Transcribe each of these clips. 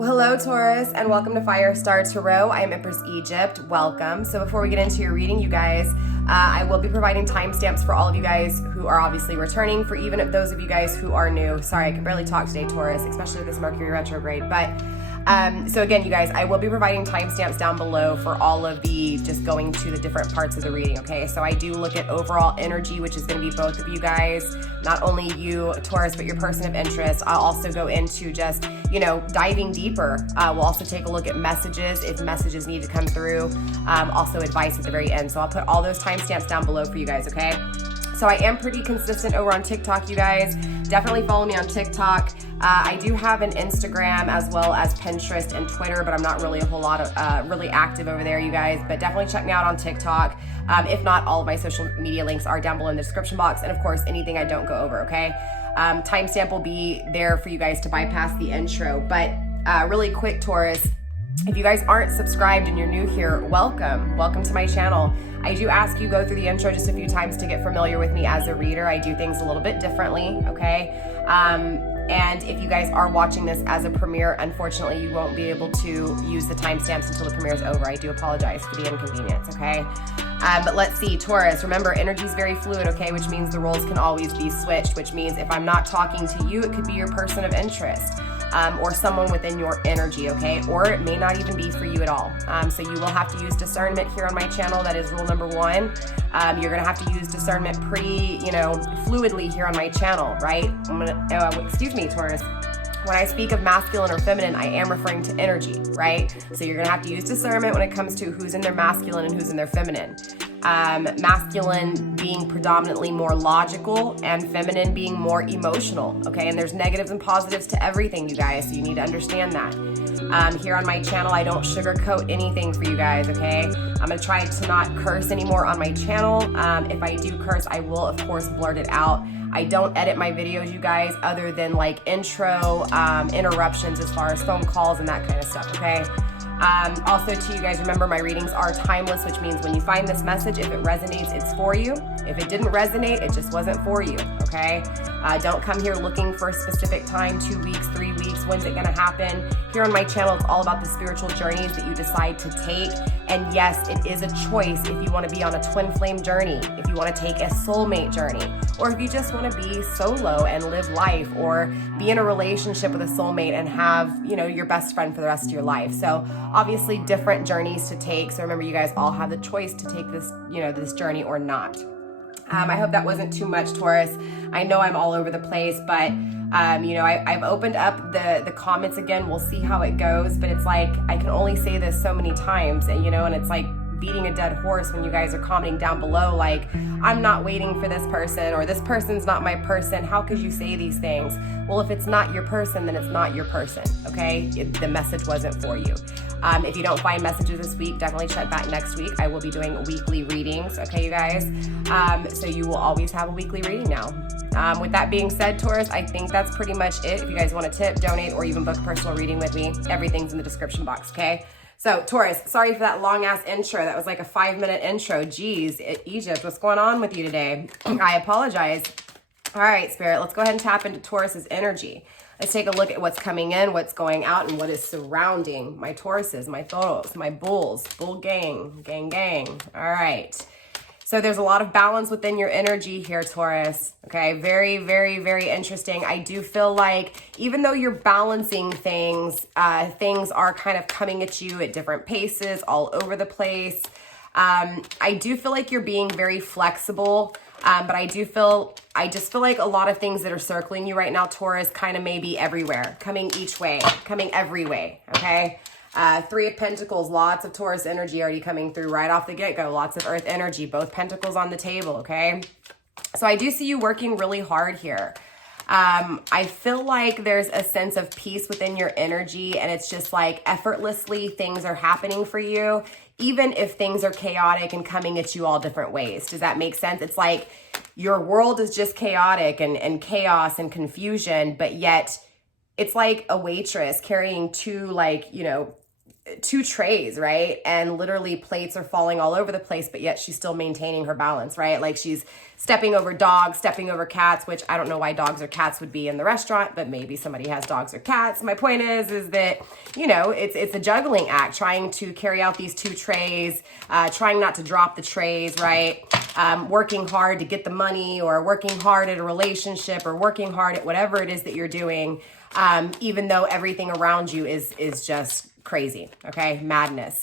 Well, hello Taurus, and welcome to FireStar Tarot. I am Empress Egypt. Welcome. So before we get into your reading, you guys, I will be providing timestamps for all of you guys who are obviously returning, for even if those of you guys who are new. Sorry, I can barely talk today, Taurus, especially with this Mercury retrograde. But so again, you guys, I will be providing timestamps down below for all of the just going to the different parts of the reading, okay? So I do look at overall energy, which is going to be both of you guys, not only you, Taurus, but your person of interest. I'll also go into just, diving deeper. We'll also take a look at messages, if messages need to come through, also advice at the very end. So I'll put all those timestamps down below for you guys, okay? So I am pretty consistent over on TikTok, you guys. Definitely follow me on TikTok. I do have an Instagram as well as Pinterest and Twitter, but I'm not really a whole lot of really active over there, you guys. But definitely check me out on TikTok. If not, all of my social media links are down below in the description box. And of course, anything I don't go over, okay? Timestamp will be there for you guys to bypass the intro. But really quick, Taurus, if you guys aren't subscribed and you're new here, welcome to my channel. I do ask you go through the intro just a few times to get familiar with me as a reader. I do things a little bit differently, okay? And if you guys are watching this as a premiere, unfortunately, you won't be able to use the timestamps until the premiere is over. I do apologize for the inconvenience, okay? But let's see, Taurus, remember, energy is very fluid, okay? Which means the roles can always be switched, which means if I'm not talking to you, it could be your person of interest. Or someone within your energy, okay? Or it may not even be for you at all. So you will have to use discernment here on my channel. That is rule number one. You're gonna have to use discernment pretty, fluidly here on my channel, right? Excuse me, Taurus. When I speak of masculine or feminine, I am referring to energy, right? So you're gonna have to use discernment when it comes to who's in their masculine and who's in their feminine. Masculine being predominantly more logical and feminine being more emotional, okay? And there's negatives and positives to everything, you guys, so you need to understand that. Here on my channel, I don't sugarcoat anything for you guys, okay? I'm gonna try to not curse anymore on my channel. If I do curse, I will, of course, blurt it out. I don't edit my videos, you guys, other than like intro, interruptions as far as phone calls and that kind of stuff, okay? Also to you guys, remember my readings are timeless, which means when you find this message, if it resonates, it's for you. If it didn't resonate, it just wasn't for you, okay? Don't come here looking for a specific time, 2 weeks, 3 weeks, when's it gonna happen? Here on my channel, it's all about the spiritual journeys that you decide to take. And yes, it is a choice if you wanna be on a twin flame journey, if you wanna take a soulmate journey, or if you just wanna be solo and live life, or be in a relationship with a soulmate and have, your best friend for the rest of your life. So obviously different journeys to take. So remember, you guys all have the choice to take this, this journey or not. I hope that wasn't too much, Taurus. I know I'm all over the place, but I've opened up the comments again. We'll see how it goes, but it's like, I can only say this so many times, and it's like beating a dead horse when you guys are commenting down below, like, I'm not waiting for this person, or this person's not my person. How could you say these things? Well, if it's not your person, then it's not your person, okay? The message wasn't for you. If you don't find messages this week, definitely check back next week. I will be doing weekly readings, okay, you guys? So you will always have a weekly reading now. With that being said, Taurus, I think that's pretty much it. If you guys want to tip, donate, or even book a personal reading with me, everything's in the description box, okay? So, Taurus, sorry for that long-ass intro. That was like a 5-minute intro. Jeez, Egypt, what's going on with you today? I apologize. All right, Spirit, let's go ahead and tap into Taurus's energy. Let's take a look at what's coming in, what's going out, and what is surrounding my Tauruses, my Tauros, my bulls, bull gang, gang. All right. So there's a lot of balance within your energy here, Taurus. Okay, very, very, very interesting. I do feel like even though you're balancing things, things are kind of coming at you at different paces, all over the place. I do feel like you're being very flexible, but I just feel like a lot of things that are circling you right now, Taurus, kind of maybe everywhere, coming each way, coming every way, okay? 3 of Pentacles, lots of Taurus energy already coming through right off the get-go, lots of Earth energy, both Pentacles on the table, okay? So I do see you working really hard here. I feel like there's a sense of peace within your energy, and it's just like effortlessly things are happening for you, even if things are chaotic and coming at you all different ways. Does that make sense? It's like your world is just chaotic and chaos and confusion, but yet it's like a waitress carrying 2, two trays, right? And literally plates are falling all over the place, but yet she's still maintaining her balance, right? Like she's stepping over dogs, stepping over cats, which I don't know why dogs or cats would be in the restaurant, but maybe somebody has dogs or cats. My point is that, you know, it's a juggling act, trying to carry out these two trays, trying not to drop the trays, right? Working hard to get the money, or working hard at a relationship, or working hard at whatever it is that you're doing, even though everything around you is just crazy, okay? Madness.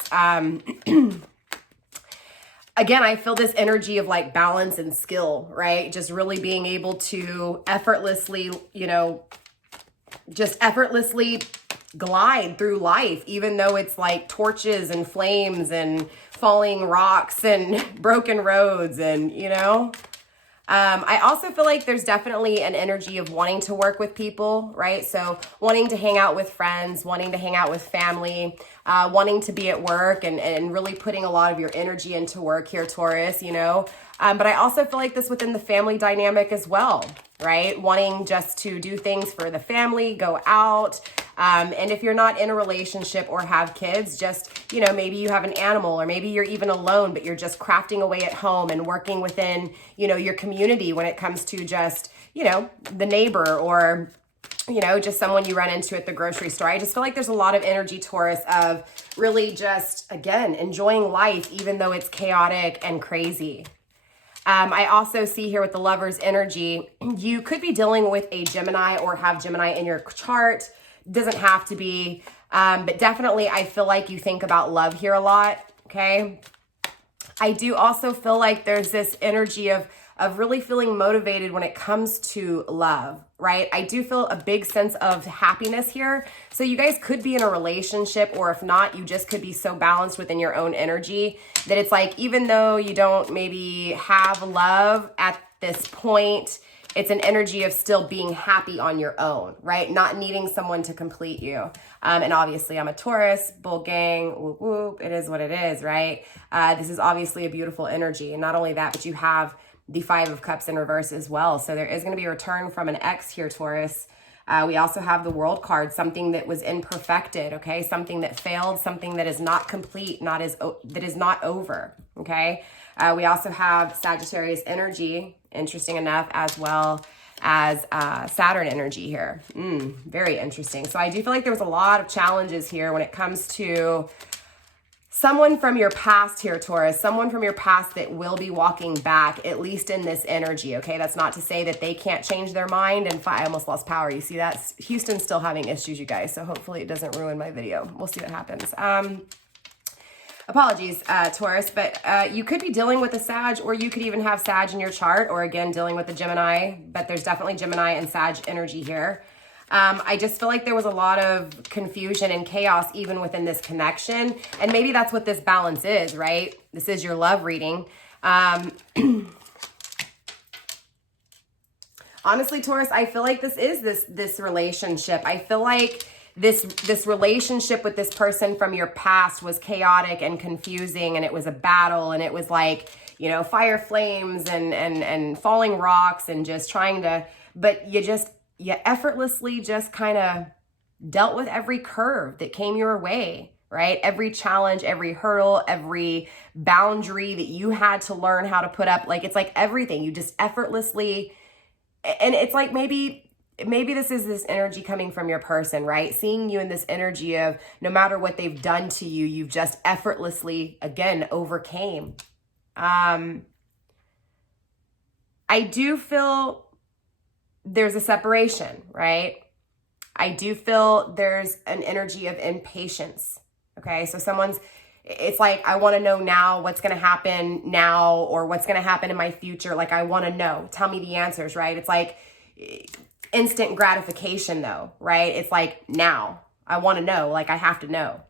Again, I feel this energy of like balance and skill, right? Just really being able to effortlessly, you know, just effortlessly glide through life, even though it's like torches and flames and falling rocks and broken roads and, you know. I also feel like there's definitely an energy of wanting to work with people, right? So wanting to hang out with friends, wanting to hang out with family, wanting to be at work and really putting a lot of your energy into work here, Taurus, you know? But I also feel like this within the family dynamic as well, right? Wanting just to do things for the family, go out. And if you're not in a relationship or have kids, just, you know, maybe you have an animal, or maybe you're even alone, but you're just crafting away at home and working within, you know, your community when it comes to just, you know, the neighbor, or, you know, just someone you run into at the grocery store. I just feel like there's a lot of energy, Taurus, of really just, again, enjoying life, even though it's chaotic and crazy. I also see here with the Lover's energy, you could be dealing with a Gemini or have Gemini in your chart. Doesn't have to be, but definitely I feel like you think about love here a lot, okay? I do also feel like there's this energy of really feeling motivated when it comes to love, right? I do feel a big sense of happiness here. So you guys could be in a relationship, or if not, you just could be so balanced within your own energy that it's like, even though you don't maybe have love at this point, it's an energy of still being happy on your own, right? Not needing someone to complete you. And obviously I'm a Taurus, bull gang, whoop, whoop. It is what it is, right? This is obviously a beautiful energy. And not only that, but you have the Five of Cups in reverse as well. So there is going to be a return from an ex here, Taurus. We also have the World card, something that was imperfected, okay? Something that failed, something that is not complete, that is not over, okay? We also have Sagittarius energy, interesting enough, as well as Saturn energy here. Very interesting. So I do feel like there was a lot of challenges here when it comes to someone from your past here, Taurus, someone from your past that will be walking back, at least in this energy, okay? That's not to say that they can't change their mind. And I almost lost power. You see that? Houston's still having issues, you guys. So hopefully it doesn't ruin my video. We'll see what happens. Apologies, Taurus, but you could be dealing with a Sag, or you could even have Sag in your chart, or again, dealing with a Gemini, but there's definitely Gemini and Sag energy here. I just feel like there was a lot of confusion and chaos even within this connection. And maybe that's what this balance is, right? This is your love reading. Honestly, Taurus, I feel like this is this relationship. I feel like this relationship with this person from your past was chaotic and confusing, and it was a battle, and it was like, you know, fire flames and falling rocks and just trying to, but you effortlessly just kind of dealt with every curve that came your way, right? Every challenge, every hurdle, every boundary that you had to learn how to put up. Like, it's like everything you just effortlessly, and it's like maybe this is this energy coming from your person, right? Seeing you in this energy of no matter what they've done to you, you've just effortlessly, again, overcame. I do feel there's a separation, right? I do feel there's an energy of impatience, okay? So it's like, I want to know now what's going to happen now, or what's going to happen in my future. Like, I want to know, tell me the answers, right? It's like instant gratification though, right? It's like, now I want to know, like I have to know.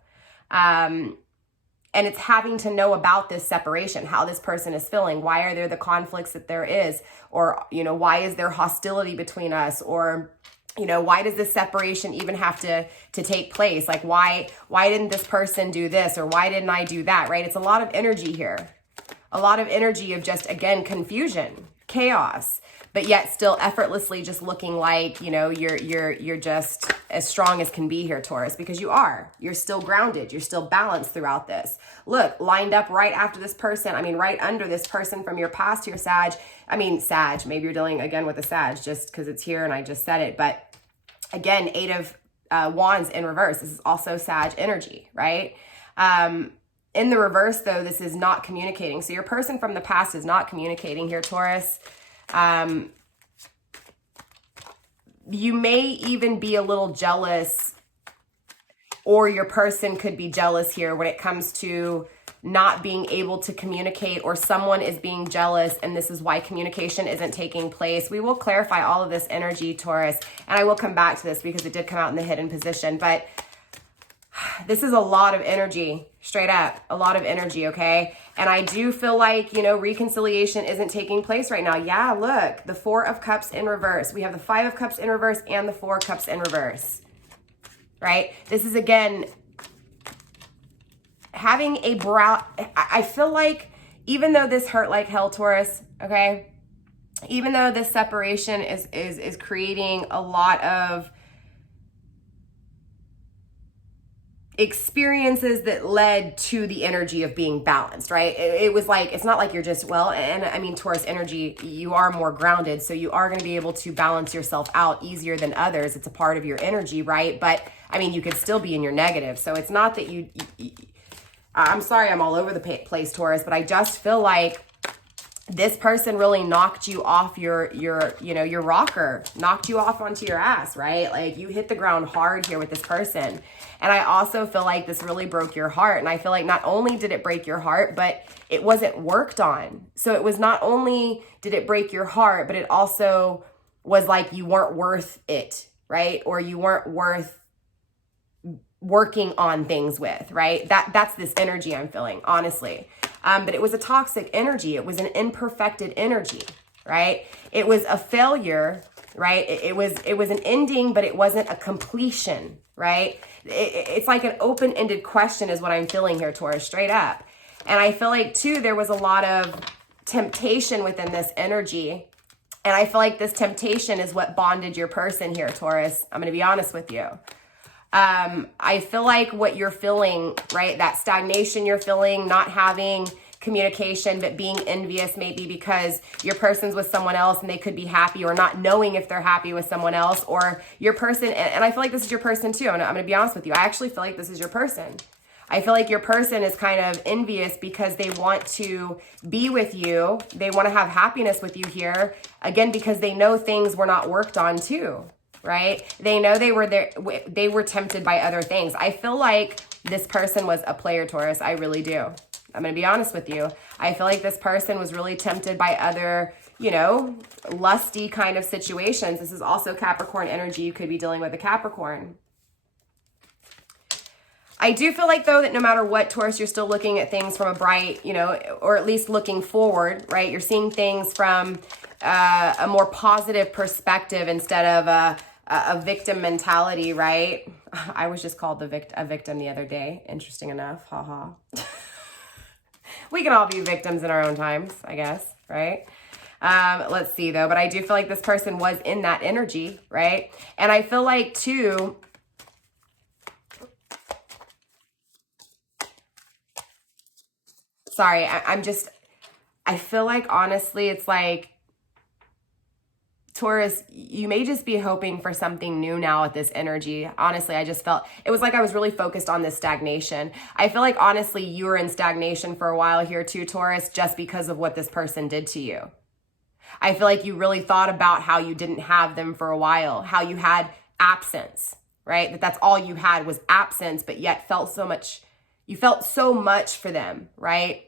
And it's having to know about this separation, how this person is feeling. Why are there the conflicts that there is? Or, you know, why is there hostility between us? Or, you know, why does this separation even have to take place? Like, why didn't this person do this? Or why didn't I do that, right? It's a lot of energy here. A lot of energy of just, again, confusion. chaos, but yet still effortlessly just looking like, you know, you're just as strong as can be here, Taurus, because you're still grounded. You're still balanced throughout this. Look, lined up right after this person. I mean, right under this person from your past here, Sag. Sag, maybe you're dealing again with a Sag just because it's here and I just said it. But again, 8 of Wands in reverse. This is also Sag energy, right? In the reverse, though, this is not communicating. So your person from the past is not communicating here, Taurus. You may even be a little jealous, or your person could be jealous here when it comes to not being able to communicate, or someone is being jealous and this is why communication isn't taking place. We will clarify all of this energy, Taurus, and I will come back to this because it did come out in the hidden position, but this is a lot of energy, straight up, a lot of energy, okay? And I do feel like, you know, reconciliation isn't taking place right now. Yeah, look, the 4 of Cups in reverse. We have the 5 of Cups in reverse and the 4 of Cups in reverse, right? This is, again, having a I feel like even though this hurt like hell, Taurus, okay? Even though this separation is creating a lot of experiences that led to the energy of being balanced, right? It was like, it's not like you're just, well, and I mean, Taurus energy, you are more grounded, so you are going to be able to balance yourself out easier than others. It's a part of your energy, right? But I mean, you could still be in your negative. So it's not that I'm sorry, I'm all over the place, Taurus, but I just feel like this person really knocked you off your rocker, knocked you off onto your ass, right? Like you hit the ground hard here with this person. And I also feel like this really broke your heart. And I feel like not only did it break your heart, but it wasn't worked on. So it was not only did it break your heart, but it also was like you weren't worth it, right? Or you weren't worth working on things with, right? That's this energy I'm feeling, honestly. But it was a toxic energy. It was an imperfected energy, right? It was a failure, right? It was an ending, but it wasn't a completion, right? It's like an open-ended question is what I'm feeling here, Taurus, straight up. And I feel like, too, there was a lot of temptation within this energy. And I feel like this temptation is what bonded your person here, Taurus. I'm going to be honest with you. I feel like what you're feeling, right, that stagnation you're feeling, not having communication, but being envious maybe because your person's with someone else and they could be happy, or not knowing if they're happy with someone else, or your person, and I feel like this is your person too. I'm going to be honest with you. I actually feel like this is your person. I feel like your person is kind of envious because they want to be with you. They want to have happiness with you here, again, because they know things were not worked on too. Right? They know they were tempted by other things. I feel like this person was a player, Taurus. I really do. I'm going to be honest with you. I feel like this person was really tempted by other, you know, lusty kind of situations. This is also Capricorn energy. You could be dealing with a Capricorn. I do feel like, though, that no matter what, Taurus, you're still looking at things from a bright, you know, or at least looking forward, right? You're seeing things from a more positive perspective instead of a victim mentality, right? I was just called a victim the other day. Interesting enough. Haha. We can all be victims in our own times, I guess, right? Let's see, though. But I do feel like this person was in that energy, right? And I feel like, too, sorry, I feel like, honestly, it's like, Taurus, you may just be hoping for something new now with this energy. Honestly, I just felt, it was like I was really focused on this stagnation. I feel like, honestly, you were in stagnation for a while here too, Taurus, just because of what this person did to you. I feel like you really thought about how you didn't have them for a while, how you had absence, right? That's all you had was absence, but yet you felt so much for them, right?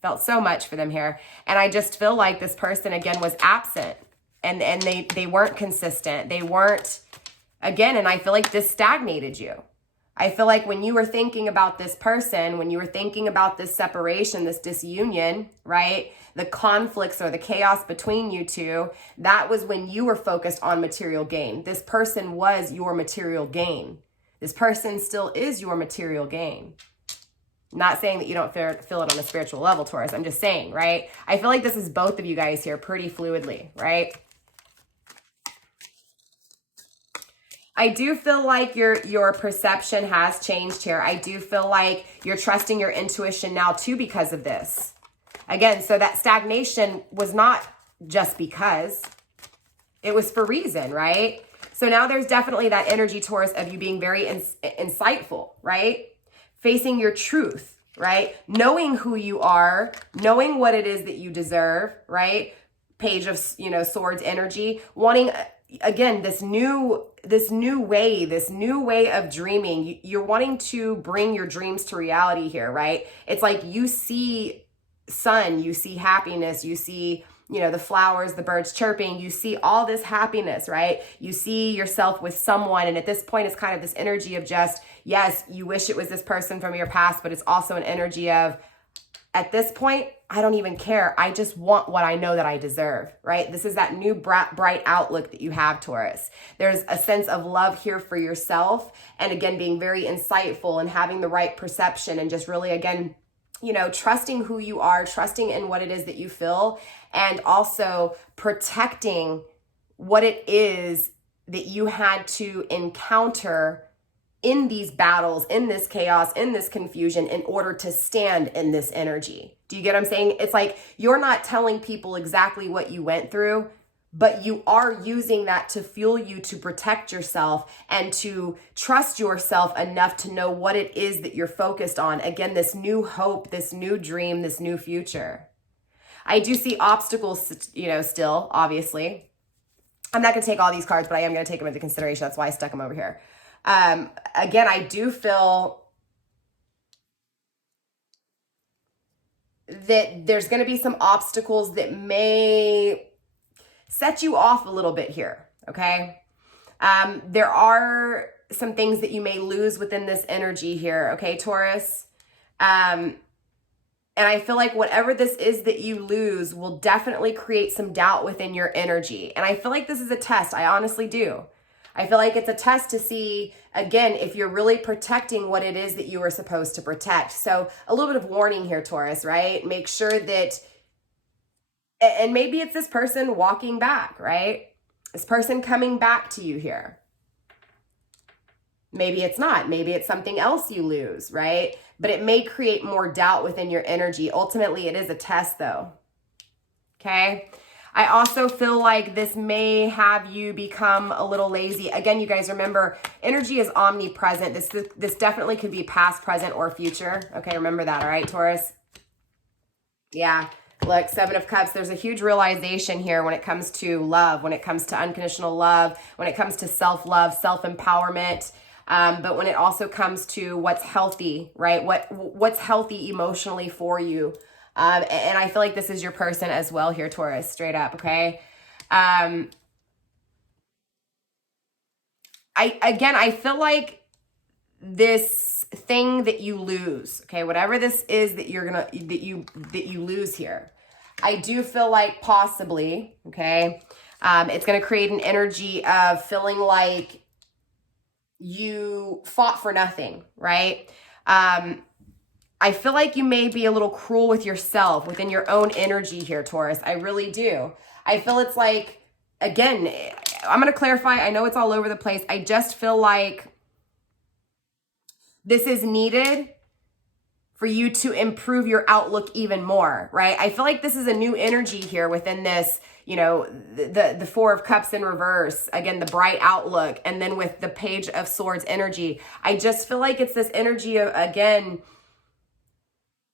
Felt so much for them here. And I just feel like this person, again, was absent. And they weren't consistent. They weren't, again, and I feel like this stagnated you. I feel like when you were thinking about this person, when you were thinking about this separation, this disunion, right? The conflicts or the chaos between you two, that was when you were focused on material gain. This person was your material gain. This person still is your material gain. Not saying that you don't feel it on a spiritual level, Taurus. I'm just saying, right? I feel like this is both of you guys here pretty fluidly, right? I do feel like your perception has changed here. I do feel like you're trusting your intuition now too because of this. Again, so that stagnation was not just because. It was for reason, right? So now there's definitely that energy, Taurus, of you being very insightful, right? Facing your truth, right? Knowing who you are, knowing what it is that you deserve, right? Page of, Swords energy, wanting, again, this new way of dreaming. You're wanting to bring your dreams to reality here, right? It's like you see sun, you see happiness, you see, the flowers, the birds chirping, you see all this happiness, right? You see yourself with someone. And at this point, it's kind of this energy of just, yes, you wish it was this person from your past, but it's also an energy of, at this point, I don't even care. I just want what I know that I deserve, right? This is that new bright outlook that you have, Taurus. There's a sense of love here for yourself. And again, being very insightful and having the right perception and just really, again, trusting who you are, trusting in what it is that you feel, and also protecting what it is that you had to encounter in these battles, in this chaos, in this confusion, in order to stand in this energy. Do you get what I'm saying? It's like you're not telling people exactly what you went through, but you are using that to fuel you to protect yourself and to trust yourself enough to know what it is that you're focused on. Again, this new hope, this new dream, this new future. I do see obstacles, still, obviously. I'm not going to take all these cards, but I am going to take them into consideration. That's why I stuck them over here. Again, I do feel that there's going to be some obstacles that may set you off a little bit here, okay? There are some things that you may lose within this energy here, okay, Taurus? And I feel like whatever this is that you lose will definitely create some doubt within your energy. And I feel like this is a test. I honestly do. I feel like it's a test to see, again, if you're really protecting what it is that you were supposed to protect. So a little bit of warning here, Taurus, right? Make sure that, and maybe it's this person walking back, right? This person coming back to you here. Maybe it's not. Maybe it's something else you lose, right? But it may create more doubt within your energy. Ultimately, it is a test though. Okay? I also feel like this may have you become a little lazy. Again, you guys remember, energy is omnipresent. This definitely could be past, present, or future. Okay, remember that, all right, Taurus? Yeah. Look, Seven of Cups, there's a huge realization here when it comes to love, when it comes to unconditional love, when it comes to self-love, self-empowerment. But when it also comes to what's healthy, right? What's healthy emotionally for you. And I feel like this is your person as well here, Taurus, straight up, okay? I feel like this thing that you lose, okay, whatever this is that that you lose here, I do feel like possibly, okay, it's gonna create an energy of feeling like you fought for nothing, right? I feel like you may be a little cruel with yourself, within your own energy here, Taurus. I really do. I feel it's like, again, I'm going to clarify. I know it's all over the place. I just feel like this is needed for you to improve your outlook even more, right? I feel like this is a new energy here within this, the Four of Cups in reverse, again, the bright outlook, and then with the Page of Swords energy. I just feel like it's this energy of, again,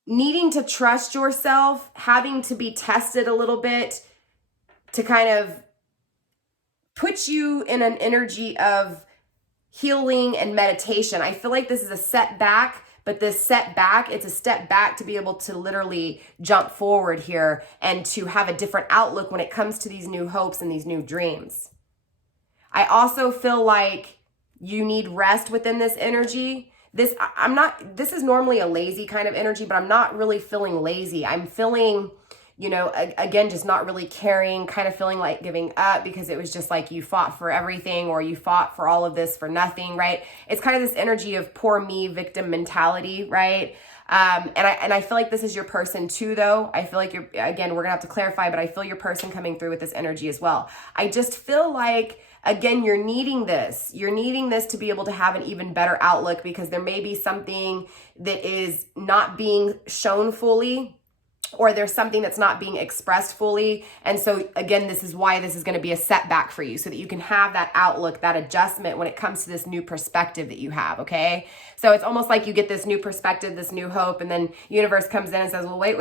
needing to trust yourself, having to be tested a little bit to kind of put you in an energy of healing and meditation. I feel like this is a setback, but this setback, it's a step back to be able to literally jump forward here and to have a different outlook when it comes to these new hopes and these new dreams. I also feel like you need rest within this energy. This is normally a lazy kind of energy, but I'm not really feeling lazy. I'm feeling, again, just not really caring, kind of feeling like giving up because it was just like you fought for everything or you fought for all of this for nothing, right? It's kind of this energy of poor me, victim mentality, right? And I feel like this is your person too, though. I feel like again, we're gonna have to clarify, but I feel your person coming through with this energy as well. I just feel like, again, you're needing this. You're needing this to be able to have an even better outlook, because there may be something that is not being shown fully, or there's something that's not being expressed fully. And so again, this is why this is going to be a setback for you, so that you can have that outlook, that adjustment when it comes to this new perspective that you have, okay? So it's almost like you get this new perspective, this new hope, and then universe comes in and says, well, wait,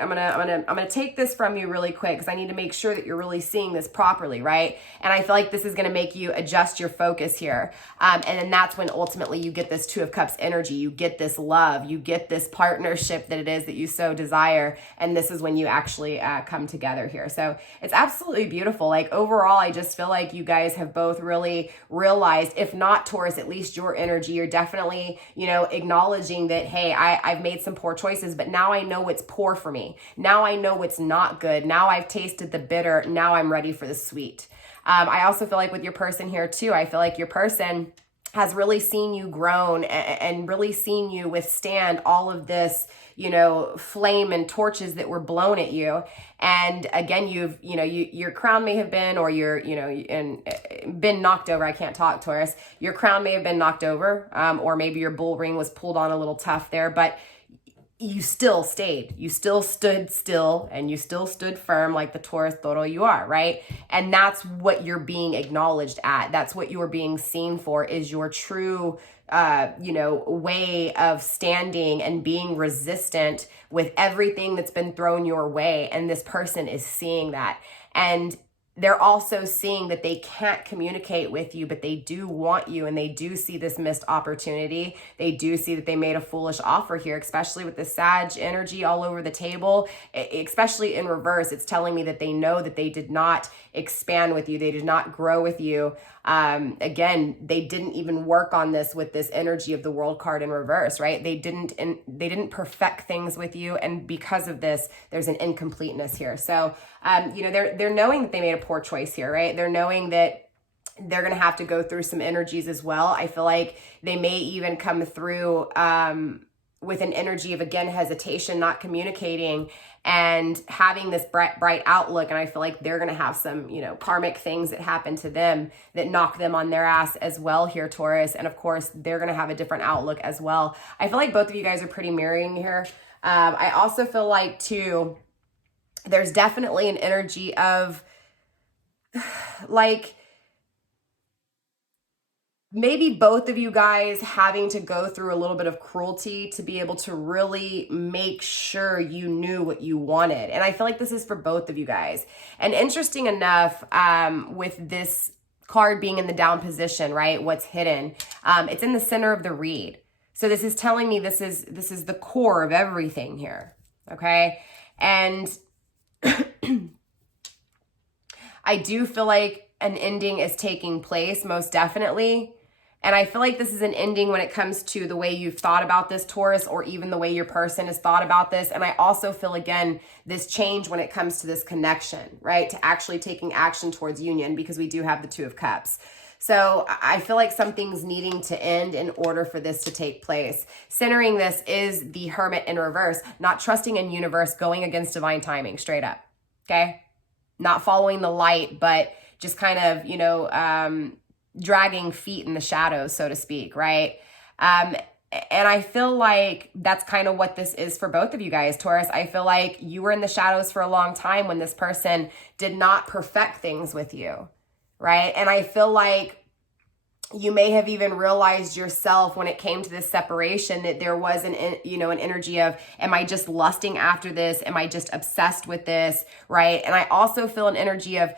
I'm gonna take this from you really quick, because I need to make sure that you're really seeing this properly, right? And I feel like this is going to make you adjust your focus here. And then that's when ultimately you get this Two of Cups energy, you get this love, you get this partnership that it is that you so desire. And this is when you actually come together here. So it's absolutely beautiful. Like overall, I just feel like you guys have both really realized, if not Taurus, at least your energy, you're definitely, you know, acknowledging that, hey, I've made some poor choices, but now I know what's poor for me. Now I know what's not good. Now I've tasted the bitter. Now I'm ready for the sweet. I also feel like with your person here too, I feel like your person has really seen you grown and really seen you withstand all of this, you know, flame and torches that were blown at you. And again, your crown may have been, or been knocked over. I can't talk, Taurus. Your crown may have been knocked over, or maybe your bull ring was pulled on a little tough there, but you still stayed. You still stood still, and you still stood firm like the Taurus Toro you are, right? And that's what you're being acknowledged at. That's what you're being seen for, is your true way of standing and being resistant with everything that's been thrown your way. And this person is seeing that. And they're also seeing that they can't communicate with you, but they do want you, and they do see this missed opportunity. They do see that they made a foolish offer here, especially with the Sag energy all over the table, especially in reverse. It's telling me that they know that they did not expand with you. They did not grow with you. Again, they didn't even work on this with this energy of the World card in reverse, right? They didn't perfect things with you. And because of this, there's an incompleteness here. So, they're knowing that they made a poor choice here, right? They're knowing that they're going to have to go through some energies as well. I feel like they may even come through, with an energy of, again, hesitation, not communicating, and having this bright outlook. And I feel like they're going to have some, karmic things that happen to them that knock them on their ass as well here, Taurus. And of course, they're going to have a different outlook as well. I feel like both of you guys are pretty mirroring here. I also feel like too, there's definitely an energy of like, maybe both of you guys having to go through a little bit of cruelty to be able to really make sure you knew what you wanted. And I feel like this is for both of you guys. And interesting enough, with this card being in the down position, right? What's hidden? It's in the center of the reed. So this is telling me this is the core of everything here. Okay. And I do feel like an ending is taking place, most definitely. And I feel like this is an ending when it comes to the way you've thought about this, Taurus, or even the way your person has thought about this. And I also feel, again, this change when it comes to this connection, right? To actually taking action towards union, because we do have the Two of Cups. So I feel like something's needing to end in order for this to take place. Centering this is the Hermit in reverse, not trusting in universe, going against divine timing, straight up, okay? Not following the light, but just kind of, dragging feet in the shadows, so to speak, right? And I feel like that's kind of what this is for both of you guys, Taurus. I feel like you were in the shadows for a long time when this person did not perfect things with you, right? And I feel like you may have even realized yourself when it came to this separation that there was an energy of, am I just lusting after this? Am I just obsessed with this, right? And I also feel an energy of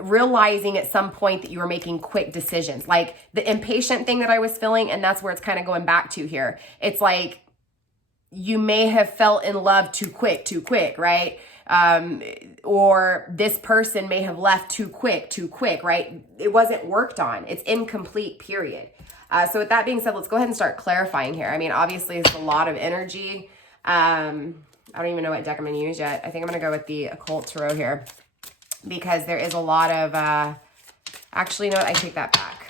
realizing at some point that you were making quick decisions, like the impatient thing that I was feeling. And that's where it's kind of going back to here. It's like you may have fell in love too quick, right? Or this person may have left too quick, right? It wasn't worked on. It's incomplete, period. So with that being said, let's go ahead and start clarifying here. I mean, obviously it's a lot of energy. I don't even know what deck I'm going to use yet. I think I'm going to go with the Occult Tarot here, because there is a lot of, actually, no, I take that back.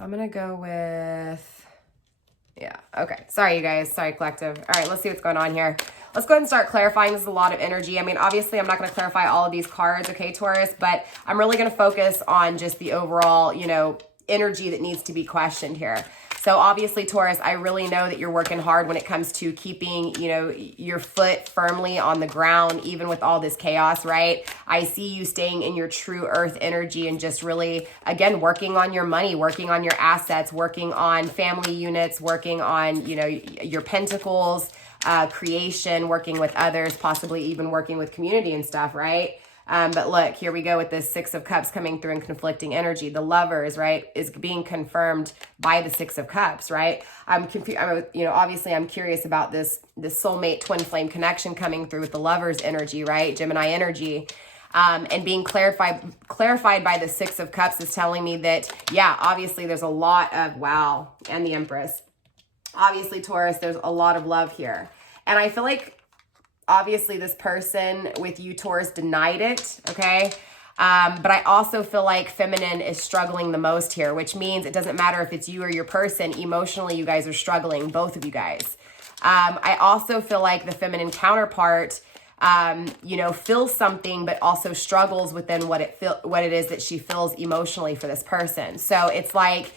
I'm going to go with, yeah, okay. Sorry, you guys. Sorry, collective. All right, let's see what's going on here. Let's go ahead and start clarifying. This is a lot of energy. I mean, obviously, I'm not going to clarify all of these cards, okay, Taurus, but I'm really going to focus on just the overall, you know, energy that needs to be questioned here. So obviously, Taurus, I really know that you're working hard when it comes to keeping, you know, your foot firmly on the ground, even with all this chaos, right? I see you staying in your true earth energy and just really, again, working on your money, working on your assets, working on family units, working on, you know, your pentacles, creation, working with others, possibly even working with community and stuff, right? But look, here we go with this Six of Cups coming through in conflicting energy. The Lovers, right, is being confirmed by the Six of Cups, right? You know, obviously I'm curious about this soulmate twin flame connection coming through with the Lovers energy, right? Gemini energy. And being clarified by the Six of Cups is telling me that, yeah, obviously there's a lot of, wow, and the Empress. Obviously, Taurus, there's a lot of love here. And I feel like, obviously, this person with you, Taurus, denied it, okay? But I also feel like feminine is struggling the most here, which means it doesn't matter if it's you or your person. Emotionally, you guys are struggling, both of you guys. I also feel like the feminine counterpart, you know, feels something, but also struggles within what it is that she feels emotionally for this person. So it's like,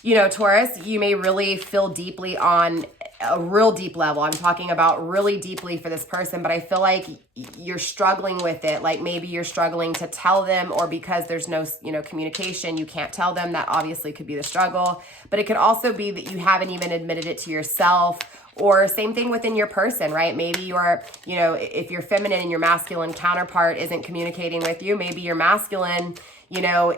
you know, Taurus, you may really feel deeply on a real deep level. I'm talking about really deeply for this person, but I feel like you're struggling with it. Like maybe you're struggling to tell them, or because there's no, you know, communication, you can't tell them. That obviously could be the struggle, but it could also be that you haven't even admitted it to yourself, or same thing within your person, right? Maybe you're, you know, if you're feminine and your masculine counterpart isn't communicating with you, maybe your masculine, you know,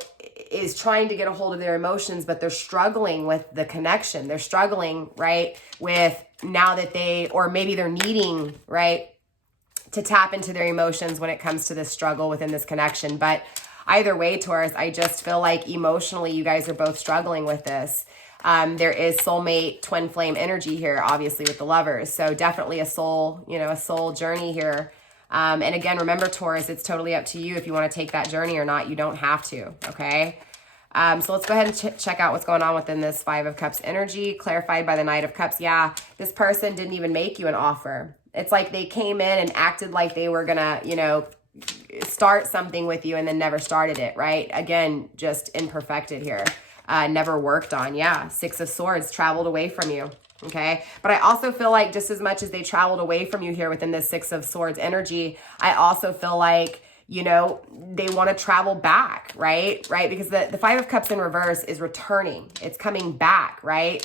is trying to get a hold of their emotions, but they're struggling with the connection. They're struggling, right, with now that or maybe they're needing, right, to tap into their emotions when it comes to this struggle within this connection. But either way, Taurus, I just feel like emotionally you guys are both struggling with this. There is soulmate twin flame energy here, obviously, with the Lovers. So definitely a soul, you know, a soul journey here. And again, remember, Taurus, it's totally up to you if you want to take that journey or not. You don't have to, okay? So let's go ahead and check out what's going on within this Five of Cups energy, clarified by the Knight of Cups. Yeah, this person didn't even make you an offer. It's like they came in and acted like they were gonna, you know, start something with you and then never started it, right? Again, just imperfected here. Never worked on. Yeah, Six of Swords traveled away from you. Okay. But I also feel like just as much as they traveled away from you here within this Six of Swords energy, I also feel like, you know, they want to travel back, right? Because the Five of Cups in reverse is returning. It's coming back, right?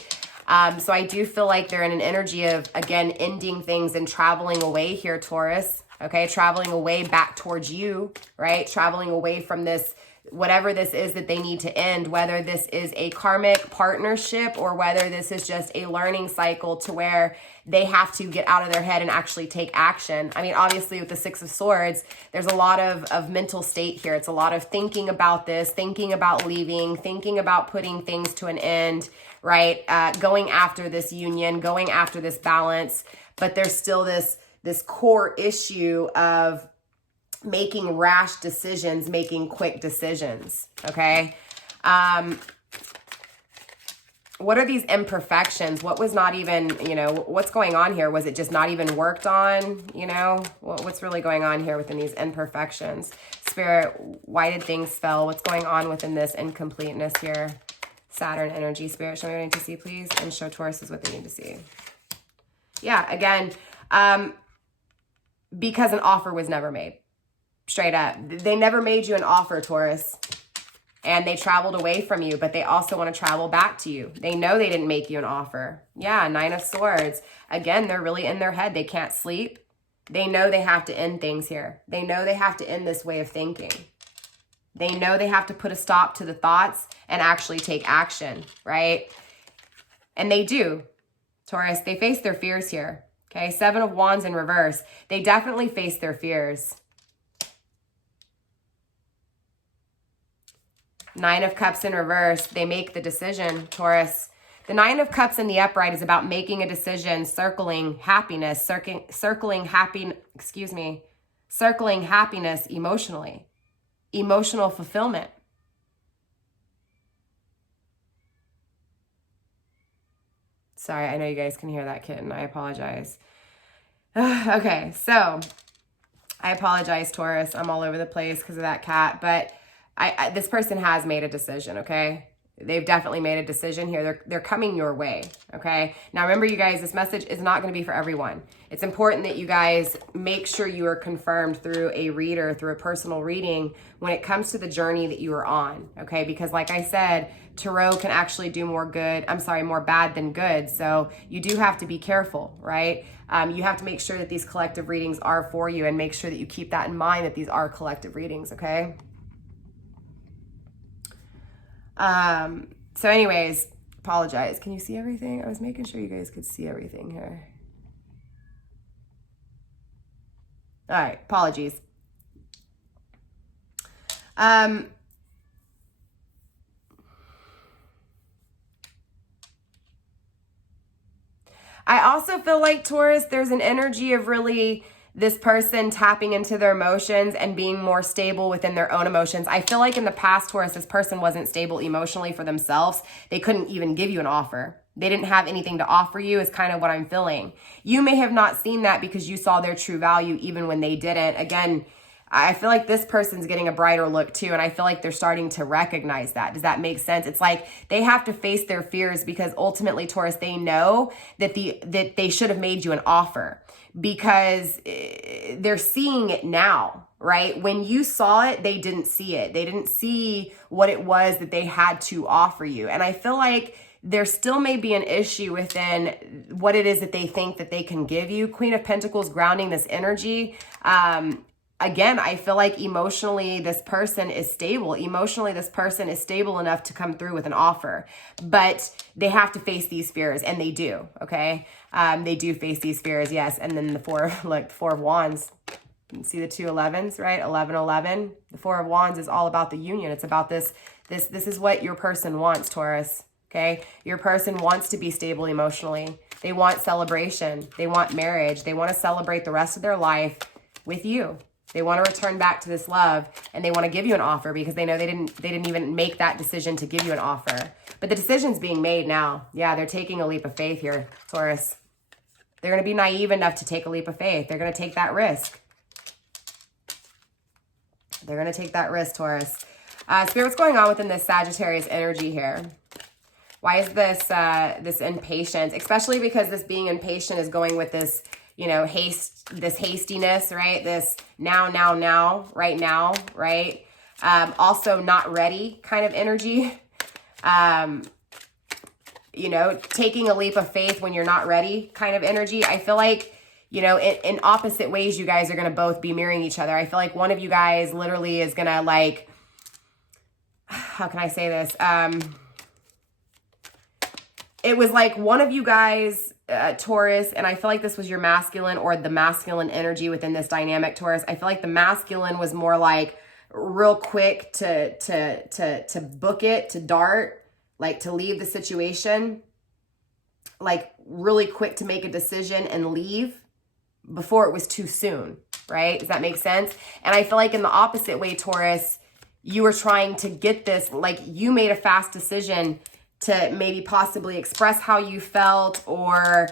So I do feel like they're in an energy of, again, ending things and traveling away here, Taurus. Okay. Traveling away back towards you, right? Traveling away from this, whatever this is that they need to end, whether this is a karmic partnership or whether this is just a learning cycle to where they have to get out of their head and actually take action. I mean, obviously with the Six of Swords, there's a lot of mental state here. It's a lot of thinking about this, thinking about leaving, thinking about putting things to an end, right? Going after this union, going after this balance, but there's still this core issue of making rash decisions, making quick decisions, okay? What are these imperfections? What was not even, you know, what's going on here? Was it just not even worked on, you know? What's really going on here within these imperfections? Spirit, why did things fail? What's going on within this incompleteness here? Saturn energy. Spirit, show me what I need to see, please, and show Tauruses what they need to see. Yeah, again, because an offer was never made. Straight up. They never made you an offer, Taurus. And they traveled away from you, but they also want to travel back to you. They know they didn't make you an offer. Yeah, Nine of Swords. Again, they're really in their head. They can't sleep. They know they have to end things here. They know they have to end this way of thinking. They know they have to put a stop to the thoughts and actually take action, right? And they do, Taurus. They face their fears here. Okay, Seven of Wands in reverse. They definitely face their fears. Nine of Cups in reverse, they make the decision, Taurus. The Nine of Cups in the upright is about making a decision, circling happiness, circling happiness emotionally, emotional fulfillment. Sorry, I know you guys can hear that kitten. I apologize. Okay, so I apologize, Taurus. I'm all over the place because of that cat, but this person has made a decision, okay? They've definitely made a decision here. They're coming your way, okay? Now, remember, you guys, this message is not going to be for everyone. It's important that you guys make sure you are confirmed through a reader, through a personal reading when it comes to the journey that you are on, okay? Because like I said, Tarot can actually do more bad than good. So you do have to be careful, right? You have to make sure that these collective readings are for you and make sure that you keep that in mind, that these are collective readings, okay? So anyways, apologize. Can you see everything? I was making sure you guys could see everything here. All right, apologies. I also feel like, Taurus, there's an energy of really this person tapping into their emotions and being more stable within their own emotions. I feel like in the past, Taurus, this person wasn't stable emotionally for themselves. They couldn't even give you an offer. They didn't have anything to offer you is kind of what I'm feeling. You may have not seen that because you saw their true value even when they didn't. Again, I feel like this person's getting a brighter look too, and I feel like they're starting to recognize that. Does that make sense? It's like they have to face their fears because ultimately, Taurus, they know that they should have made you an offer because they're seeing it now, right? When you saw it, they didn't see it. They didn't see what it was that they had to offer you. And I feel like there still may be an issue within what it is that they think that they can give you. Queen of Pentacles grounding this energy. Again, I feel like emotionally this person is stable. Emotionally, this person is stable enough to come through with an offer, but they have to face these fears, and they do, okay? They do face these fears, yes. And then the Four of Wands. You can see the 2 11s, right? 11, 11. The Four of Wands is all about the union. It's about this is what your person wants, Taurus, okay? Your person wants to be stable emotionally. They want celebration. They want marriage. They want to celebrate the rest of their life with you. They want to return back to this love, and they want to give you an offer because they know they didn't even make that decision to give you an offer. But the decision's being made now. Yeah, they're taking a leap of faith here, Taurus. They're going to be naive enough to take a leap of faith. They're going to take that risk. They're going to take that risk, Taurus. Spirit, what's going on within this Sagittarius energy here? Why is this this impatience? Especially because this being impatient is going with this, you know, this hastiness, right? This now, right now, right? Also not ready kind of energy. You know, taking a leap of faith when you're not ready kind of energy. I feel like, you know, in opposite ways, you guys are going to both be mirroring each other. I feel like one of you guys literally is going to like, how can I say this? It was like one of you guys, Taurus, and I feel like this was your masculine or the masculine energy within this dynamic, Taurus. I feel like the masculine was more like real quick to book it, to dart, like to leave the situation, like really quick to make a decision and leave before it was too soon, right? Does that make sense? And I feel like in the opposite way, Taurus, you were trying to get this, like you made a fast decision to maybe possibly express how you felt or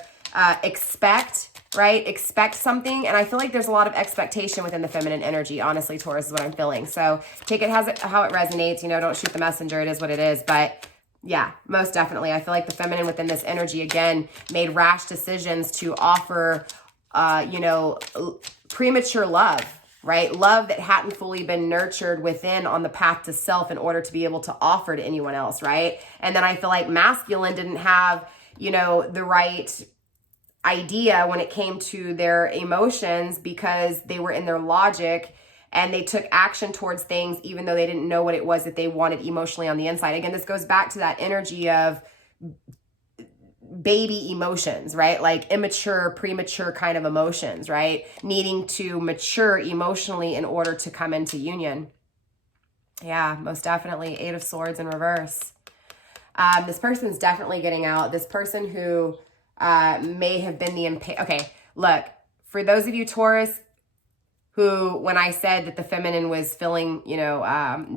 expect, right? Expect something. And I feel like there's a lot of expectation within the feminine energy, honestly, Taurus, is what I'm feeling. So take it how it resonates, you know, don't shoot the messenger. It is what it is. But yeah, most definitely. I feel like the feminine within this energy, again, made rash decisions to offer, you know, premature love, right? Love that hadn't fully been nurtured within on the path to self in order to be able to offer to anyone else, right? And then I feel like masculine didn't have, you know, the right idea when it came to their emotions because they were in their logic and they took action towards things even though they didn't know what it was that they wanted emotionally on the inside. Again, this goes back to that energy of baby emotions, right? Like immature, premature kind of emotions, right? Needing to mature emotionally in order to come into union. Yeah, most definitely. 8 of Swords in reverse. This person's definitely getting out. This person who may have been the okay, look, for those of you Taurus who, when I said that the feminine was feeling, you know,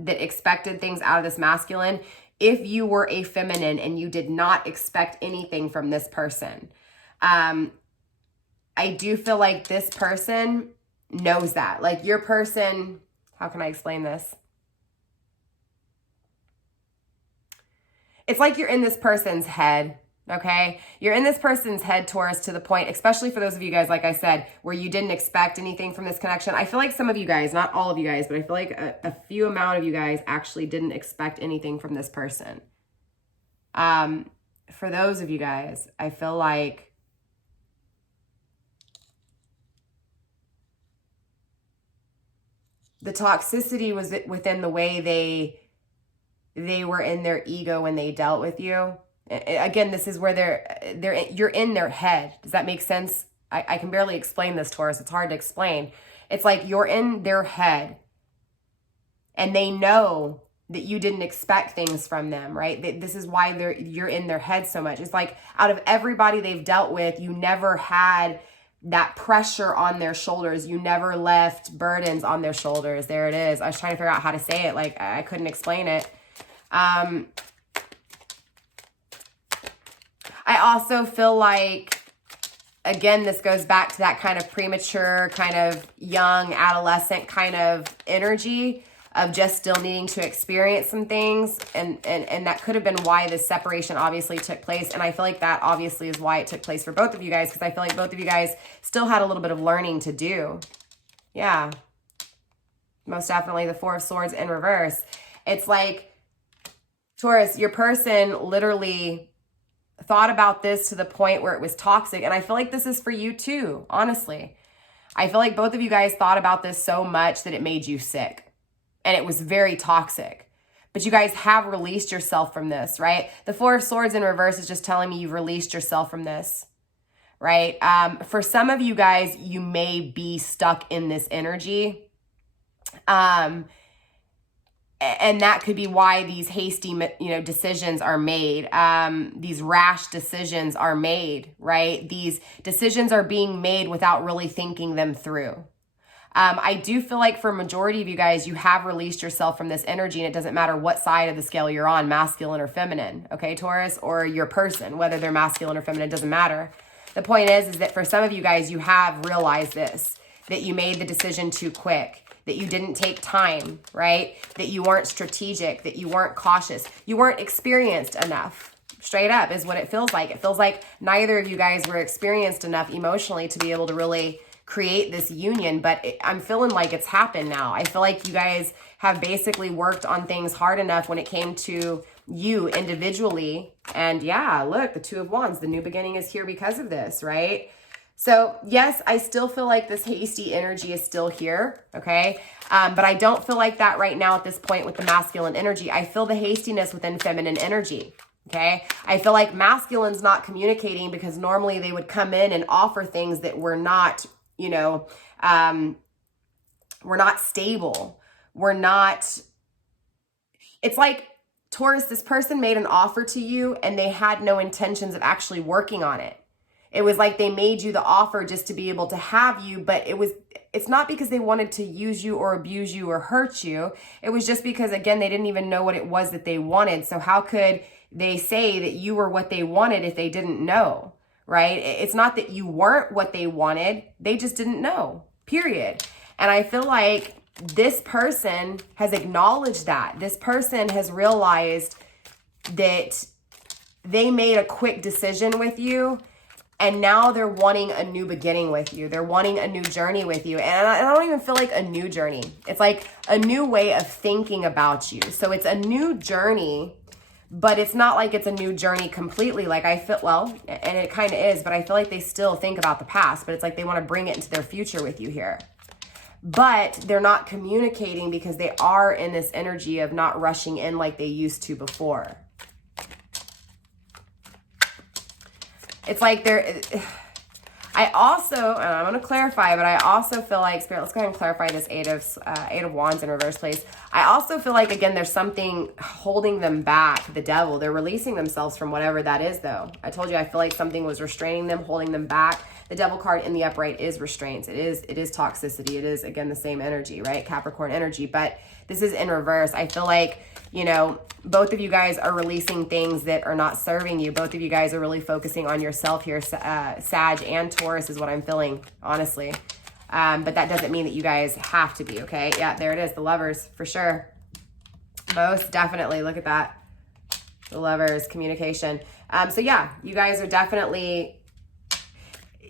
that expected things out of this masculine, if you were a feminine and you did not expect anything from this person. I do feel like this person knows that. Like your person, how can I explain this? It's like you're in this person's head, okay? You're in this person's head, Taurus, to the point, especially for those of you guys, like I said, where you didn't expect anything from this connection. I feel like some of you guys, not all of you guys, but I feel like a few amount of you guys actually didn't expect anything from this person. For those of you guys, I feel like the toxicity was within the way they were in their ego when they dealt with you. Again, this is where you're in their head. Does that make sense? I can barely explain this, Taurus. It's hard to explain. It's like you're in their head and they know that you didn't expect things from them, right? This is why you're in their head so much. It's like out of everybody they've dealt with, you never had that pressure on their shoulders. You never left burdens on their shoulders. There it is. I was trying to figure out how to say it. Like I couldn't explain it. I also feel like, again, this goes back to that kind of premature, kind of young, adolescent kind of energy of just still needing to experience some things. And that could have been why this separation obviously took place. And I feel like that obviously is why it took place for both of you guys, because I feel like both of you guys still had a little bit of learning to do. Yeah. Most definitely the Four of Swords in reverse. It's like, Taurus, your person literally thought about this to the point where it was toxic. And I feel like this is for you too, honestly. I feel like both of you guys thought about this so much that it made you sick. And it was very toxic. But you guys have released yourself from this, right? The Four of Swords in reverse is just telling me you've released yourself from this, right? For some of you guys, you may be stuck in this energy. And that could be why these hasty, decisions are made. These rash decisions are made, right? These decisions are being made without really thinking them through. I do feel like for a majority of you guys, you have released yourself from this energy, and it doesn't matter what side of the scale you're on, masculine or feminine, okay, Taurus, or your person, whether they're masculine or feminine, doesn't matter. The point is that for some of you guys, you have realized this, that you made the decision too quick, that you didn't take time, right? That you weren't strategic, that you weren't cautious, you weren't experienced enough. Straight up is what it feels like. It feels like neither of you guys were experienced enough emotionally to be able to really create this union, but I'm feeling like it's happened now. I feel like you guys have basically worked on things hard enough when it came to you individually. And yeah, look, the Two of Wands, the new beginning is here because of this, right? So yes, I still feel like this hasty energy is still here, okay? But I don't feel like that right now at this point with the masculine energy. I feel the hastiness within feminine energy, okay? I feel like masculine's not communicating because normally they would come in and offer things that were not, we're not stable. It's like, Taurus, this person made an offer to you and they had no intentions of actually working on it. It was like they made you the offer just to be able to have you, but it's not because they wanted to use you or abuse you or hurt you. It was just because, again, they didn't even know what it was that they wanted. So how could they say that you were what they wanted if they didn't know, right? It's not that you weren't what they wanted. They just didn't know, period. And I feel like this person has acknowledged that. This person has realized that they made a quick decision with you, and now they're wanting a new beginning with you. They're wanting a new journey with you. And I don't even feel like a new journey. It's like a new way of thinking about you. So it's a new journey, but it's not like it's a new journey completely. Like I feel, well, and it kind of is, but I feel like they still think about the past, but it's like they want to bring it into their future with you here. But they're not communicating because they are in this energy of not rushing in like they used to before. It's like I also, and I'm going to clarify, but I also feel like, Spirit, let's go ahead and clarify this Eight of Wands in reverse, please. I also feel like, again, there's something holding them back, the devil. They're releasing themselves from whatever that is, though. I told you, I feel like something was restraining them, holding them back. the Devil card in the upright is restraints. It is toxicity. It is, again, the same energy, right? Capricorn energy. But this is in reverse. I feel like, you know, both of you guys are releasing things that are not serving you. Both of you guys are really focusing on yourself here. Sag and Taurus is what I'm feeling, honestly. But that doesn't mean that you guys have to be, okay? Yeah, there it is. The Lovers, for sure. Most definitely. Look at that. The Lovers, communication. So yeah, you guys are definitely,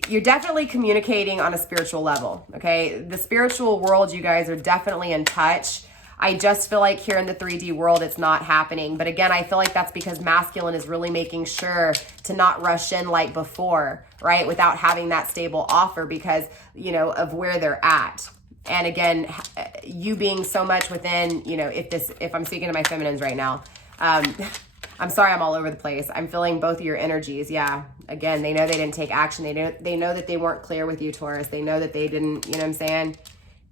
you're definitely communicating on a spiritual level, okay? The spiritual world, you guys are definitely in touch. I just feel like here in the 3D world, it's not happening. But again, I feel like that's because masculine is really making sure to not rush in like before, right? Without having that stable offer because, you know, of where they're at. And again, you being so much within, you know, if I'm speaking to my feminines right now, I'm sorry I'm all over the place. I'm feeling both of your energies. Yeah. Again, they know they didn't take action. They know that they weren't clear with you, Taurus. They know that they didn't, you know what I'm saying?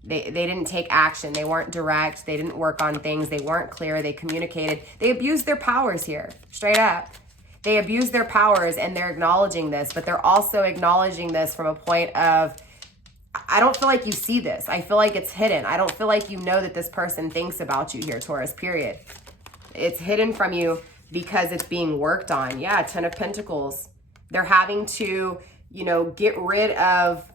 They didn't take action. They weren't direct. They didn't work on things. They weren't clear. They communicated. They abused their powers here, straight up. They abused their powers and they're acknowledging this, but they're also acknowledging this from a point of, I don't feel like you see this. I feel like it's hidden. I don't feel like you know that this person thinks about you here, Taurus, period. It's hidden from you because it's being worked on. Yeah, 10 of Pentacles. They're having to, you know, get rid of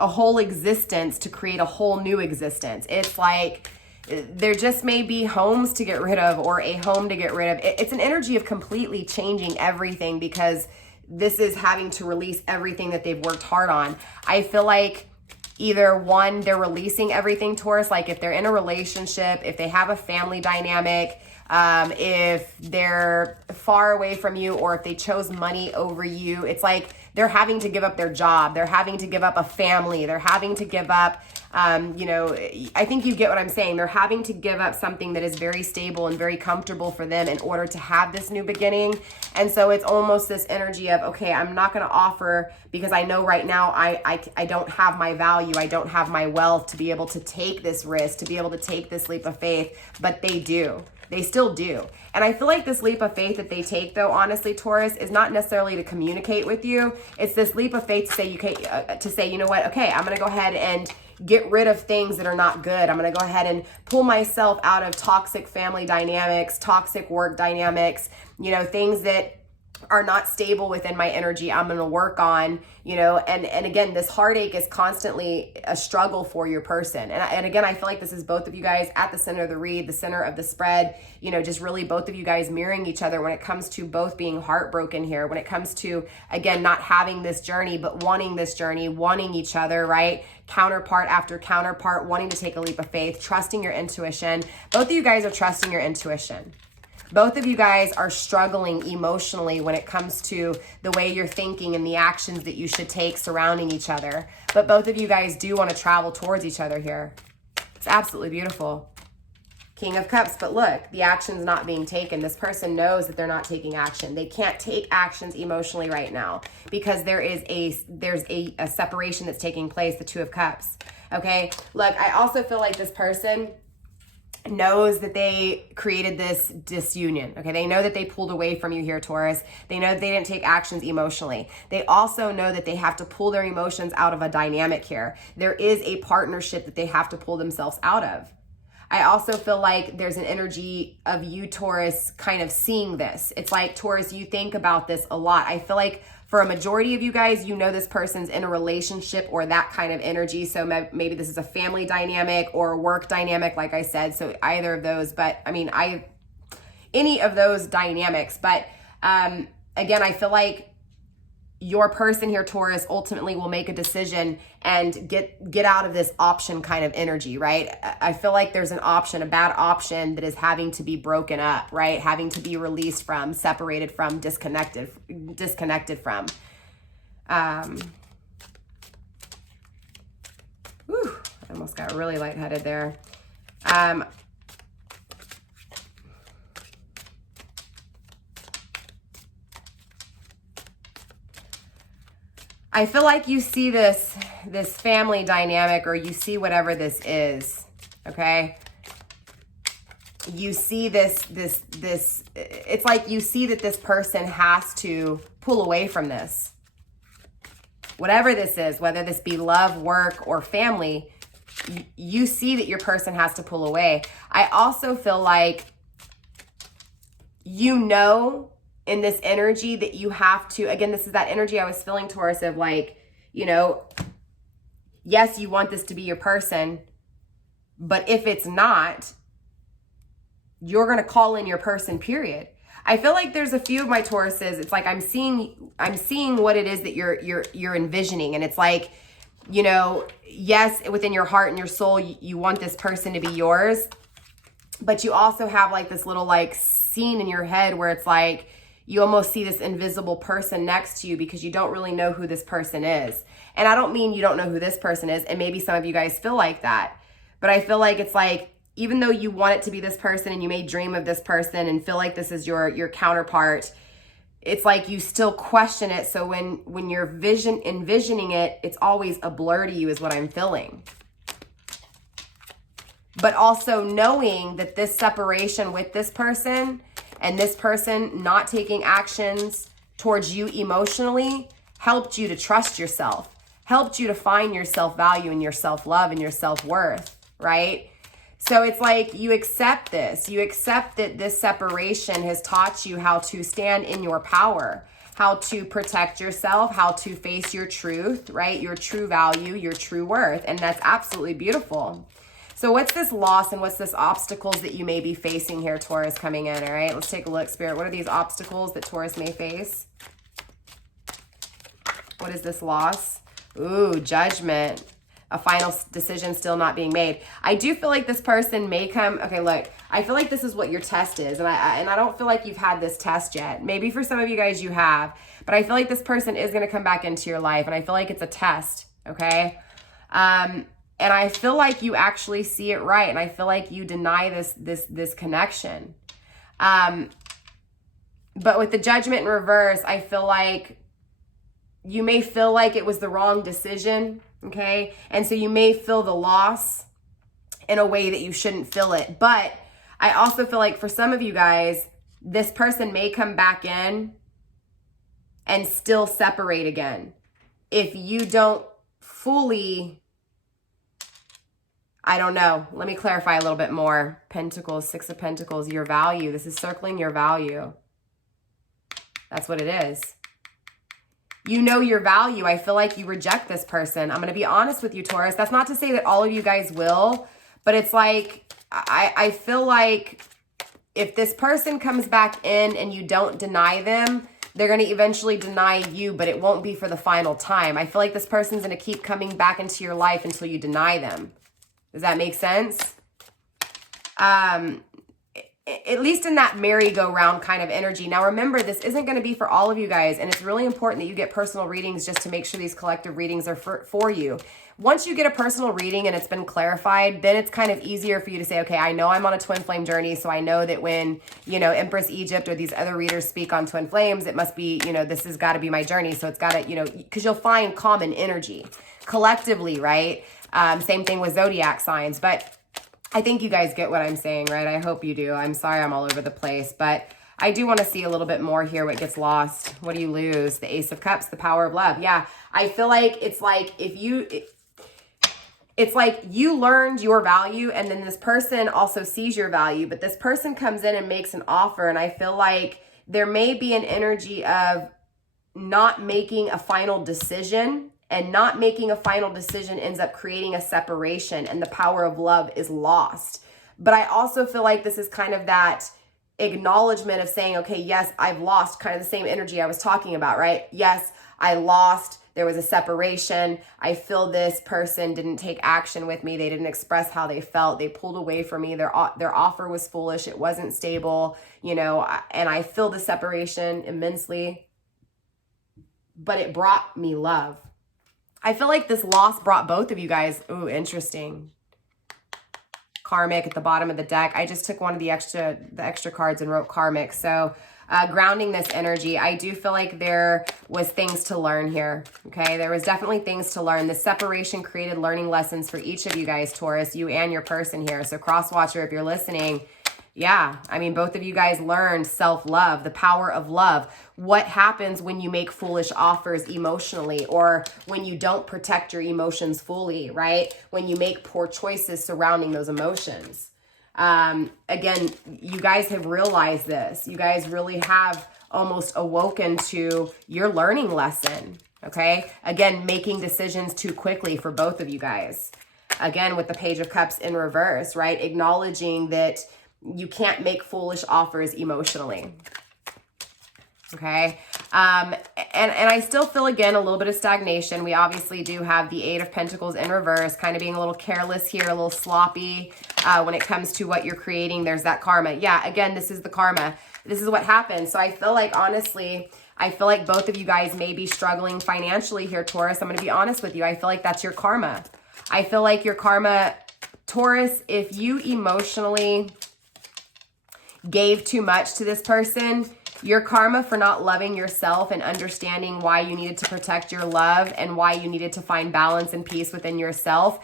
a whole existence to create a whole new existence. It's like there just may be homes to get rid of or a home to get rid of. It's an energy of completely changing everything because this is having to release everything that they've worked hard on. I feel like either one, they're releasing everything, Taurus, like if they're in a relationship, if they have a family dynamic, if they're far away from you, or if they chose money over you, it's like they're having to give up their job. They're having to give up a family. They're having to give up, you know, I think you get what I'm saying. They're having to give up something that is very stable and very comfortable for them in order to have this new beginning. And so it's almost this energy of, okay, I'm not going to offer because I know right now I don't have my value. I don't have my wealth to be able to take this risk, to be able to take this leap of faith, but they do. They still do. And I feel like this leap of faith that they take, though, honestly, Taurus, is not necessarily to communicate with you. It's this leap of faith to say, you know what? Okay, I'm going to go ahead and get rid of things that are not good. I'm going to go ahead and pull myself out of toxic family dynamics, toxic work dynamics, you know, things that are not stable within my energy. I'm going to work on, you know, and again, this heartache is constantly a struggle for your person. And again, I feel like this is both of you guys at the center of the read, the center of the spread, you know, just really both of you guys mirroring each other when it comes to both being heartbroken here, when it comes to, again, not having this journey, but wanting this journey, wanting each other, right? Counterpart after counterpart, wanting to take a leap of faith, trusting your intuition. Both of you guys are trusting your intuition. Both of you guys are struggling emotionally when it comes to the way you're thinking and the actions that you should take surrounding each other. But both of you guys do want to travel towards each other here. It's absolutely beautiful. King of Cups, but look, the action's not being taken. This person knows that they're not taking action. They can't take actions emotionally right now because there's a separation that's taking place, the Two of Cups. Okay, look, I also feel like this person knows that they created this disunion. Okay, they know that they pulled away from you here, Taurus. They know that they didn't take actions emotionally. They also know that they have to pull their emotions out of a dynamic here. There is a partnership that they have to pull themselves out of. I also feel like there's an energy of you, Taurus, kind of seeing this. It's like, Taurus, you think about this a lot. I feel like for a majority of you guys, you know this person's in a relationship or that kind of energy. So maybe this is a family dynamic or a work dynamic, like I said. So either of those, but I mean, any of those dynamics. But again, I feel like your person here, Taurus, ultimately will make a decision and get out of this option kind of energy, right? I feel like there's an option, a bad option that is having to be broken up, right? Having to be released from, separated from, disconnected from. Whew, I almost got really lightheaded there. I feel like you see this family dynamic, or you see whatever this is, okay? You see this, it's like you see that this person has to pull away from this. whatever this is, whether this be love, work, or family, you see that your person has to pull away. I also feel like you know in this energy that you have to, again, this is that energy I was feeling, Taurus, of like, you know, yes, you want this to be your person, but if it's not, you're going to call in your person, period. I feel like there's a few of my Tauruses, it's like I'm seeing what it is that you're envisioning, and it's like, you know, yes, within your heart and your soul, you want this person to be yours, but you also have like this little like scene in your head where it's like you almost see this invisible person next to you because you don't really know who this person is. And I don't mean you don't know who this person is, and maybe some of you guys feel like that, but I feel like it's like, even though you want it to be this person and you may dream of this person and feel like this is your counterpart, it's like you still question it. So when you're envisioning it, it's always a blur to you is what I'm feeling. But also knowing that this separation with this person and this person not taking actions towards you emotionally helped you to trust yourself, helped you to find your self-value and your self-love and your self-worth, right? So it's like you accept this. You accept that this separation has taught you how to stand in your power, how to protect yourself, how to face your truth, right? Your true value, your true worth. And that's absolutely beautiful. So what's this loss and what's this obstacles that you may be facing here, Taurus, coming in, all right? Let's take a look, Spirit. What are these obstacles that Taurus may face? What is this loss? Ooh, Judgment. A final decision still not being made. I do feel like this person may come. Okay, look, I feel like this is what your test is. And I don't feel like you've had this test yet. Maybe for some of you guys you have. But I feel like this person is going to come back into your life. And I feel like it's a test, okay? And I feel like you actually see it right. And I feel like you deny this connection. But with the Judgment in reverse, I feel like you may feel like it was the wrong decision. Okay. And so you may feel the loss in a way that you shouldn't feel it. But I also feel like for some of you guys, this person may come back in and still separate again. If you don't fully, I don't know. Let me clarify a little bit more. Pentacles, Six of Pentacles, your value. This is circling your value. That's what it is. You know your value. I feel like you reject this person. I'm going to be honest with you, Taurus. That's not to say that all of you guys will, but it's like, I feel like if this person comes back in and you don't deny them, they're going to eventually deny you, but it won't be for the final time. I feel like this person's going to keep coming back into your life until you deny them. Does that make sense? At least in that merry-go-round kind of energy. Now remember, this isn't going to be for all of you guys, and it's really important that you get personal readings just to make sure these collective readings are for you. Once you get a personal reading and it's been clarified, then it's kind of easier for you to say, okay, I know I'm on a twin flame journey, so I know that when, you know, Empress Egypt or these other readers speak on twin flames, it must be, you know, this has got to be my journey. So it's got to, you know, because you'll find common energy collectively, right? Same thing with zodiac signs, but I think you guys get what I'm saying, right? I hope you do. I'm sorry I'm all over the place, but I do want to see a little bit more here. What gets lost? What do you lose? The Ace of Cups, the power of love. Yeah, I feel like it's like it's like you learned your value, and then this person also sees your value, but this person comes in and makes an offer, and I feel like there may be an energy of not making a final decision. And not making a final decision ends up creating a separation, and the power of love is lost. But I also feel like this is kind of that acknowledgement of saying, okay, yes, I've lost, kind of the same energy I was talking about, right? Yes, I lost. There was a separation. I feel this person didn't take action with me. They didn't express how they felt. They pulled away from me. Their offer was foolish. It wasn't stable, you know, and I feel the separation immensely, but it brought me love. I feel like this loss brought both of you guys. Ooh, interesting. Karmic at the bottom of the deck. I just took one of the extra cards and wrote karmic. So grounding this energy, I do feel like there was things to learn here. Okay, there was definitely things to learn. The separation created learning lessons for each of you guys, Taurus, you and your person here. So cross watcher, if you're listening, Yeah, I mean, both of you guys learned self-love, the power of love. What happens when you make foolish offers emotionally, or when you don't protect your emotions fully, right? When you make poor choices surrounding those emotions. Again, you guys have realized this. You guys really have almost awoken to your learning lesson, okay? Again, making decisions too quickly for both of you guys. Again, with the Page of Cups in reverse, right? Acknowledging that you can't make foolish offers emotionally. Okay. And I still feel, again, a little bit of stagnation. We obviously do have the Eight of Pentacles in reverse, kind of being a little careless here, a little sloppy when it comes to what you're creating. There's that karma. Yeah, again, this is the karma. This is what happens. So I feel like, honestly, I feel like both of you guys may be struggling financially here, Taurus. I'm going to be honest with you. I feel like that's your karma. I feel like your karma, Taurus, if you emotionally gave too much to this person, your karma for not loving yourself and understanding why you needed to protect your love and why you needed to find balance and peace within yourself.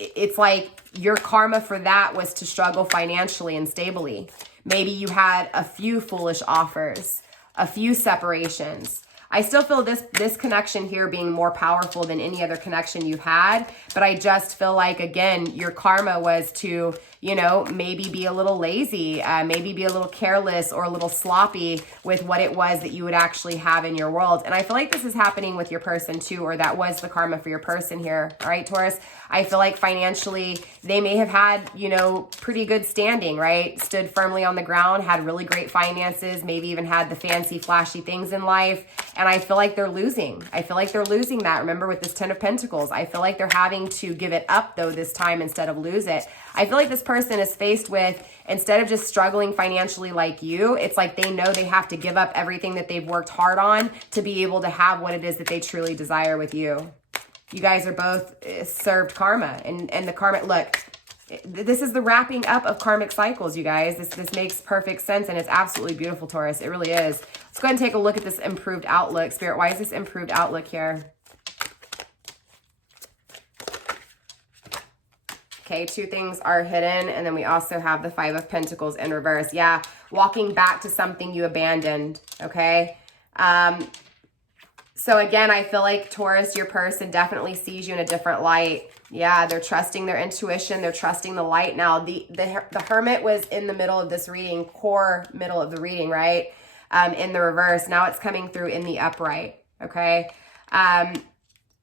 It's like your karma for that was to struggle financially and stably. Maybe you had a few foolish offers, a few separations. I still feel this connection here being more powerful than any other connection you've had, but I just feel like, again, your karma was to, you know, maybe be a little lazy, maybe be a little careless or a little sloppy with what it was that you would actually have in your world. And I feel like this is happening with your person too, or that was the karma for your person here. All right, Taurus, I feel like financially they may have had, you know, pretty good standing, right? Stood firmly on the ground, had really great finances, maybe even had the fancy, flashy things in life. And I feel like they're losing. I feel like they're losing that. Remember with this Ten of Pentacles, I feel like they're having to give it up though this time instead of lose it. I feel like this person is faced with, instead of just struggling financially like you, it's like they know they have to give up everything that they've worked hard on to be able to have what it is that they truly desire with you. You guys are both served karma, and the karma, look, this is the wrapping up of karmic cycles, you guys. This makes perfect sense, and it's absolutely beautiful, Taurus. It really is. Let's go ahead and take a look at this improved outlook. Spirit, why is this improved outlook here? Okay, two things are hidden, and then we also have the Five of Pentacles in reverse. Yeah, walking back to something you abandoned, okay? So again, I feel like, Taurus, your person definitely sees you in a different light. Yeah, they're trusting their intuition. They're trusting the light now. The Hermit was in the middle of this reading, core middle of the reading, right? In the reverse. Now it's coming through in the upright, okay?